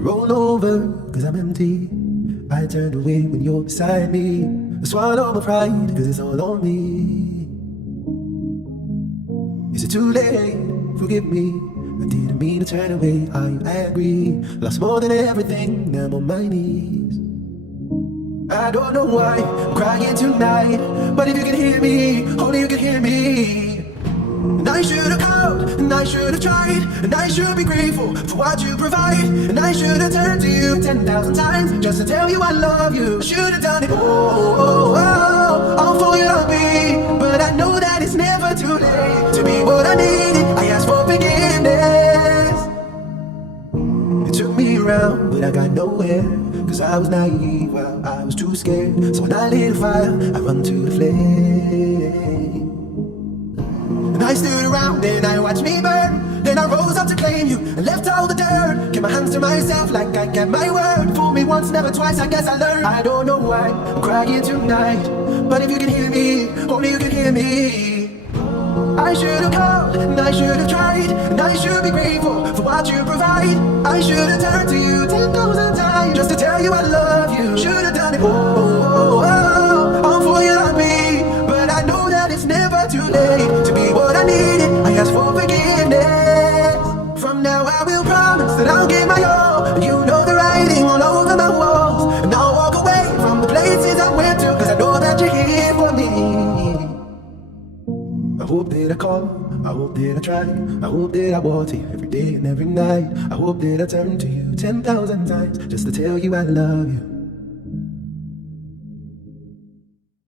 roll over, cause I'm empty. I turned away when you're beside me. I swallow my pride, cause it's all on me. Is it too late? Forgive me. I didn't mean to turn away, I agree. Lost more than everything, now I'm on my knees. I don't know why I'm crying tonight, but if you can hear me, only you can hear me. And I should have called, and I should have tried, and I should be grateful for what you provide. And I should have turned to you 10,000 times just to tell you I love you. I should have done it, all for you to be. But I know that it's never too late to be what I needed. I asked for forgiveness. It took me around, but I got nowhere, cause I was naive, well, I was too scared. So when I lit a fire, I run to the flame. And I stood around and I watched me burn. Then I rose up to claim you and left all the dirt. Kept my hands to myself like I kept my word. Fool me once, never twice, I guess I learned. I don't know why I'm crying tonight, but if you can hear me, only you can hear me. I should have called, and I should have tried, and I should be grateful for what you provide. I should have turned to you 10,000 times just to tell you I love you. Should have done it, all for you to me. But I know that it's never too late to be what I needed. I ask for forgiveness. From now I will promise that I'll give my all. And you know the writing all over my walls. And I'll walk away from the places I went to, cause I know that you're here for me. I hope that I call, I hope that I try, I hope that I walk to you every day and every night. I hope that I turn to you 10,000 times just to tell you I love you.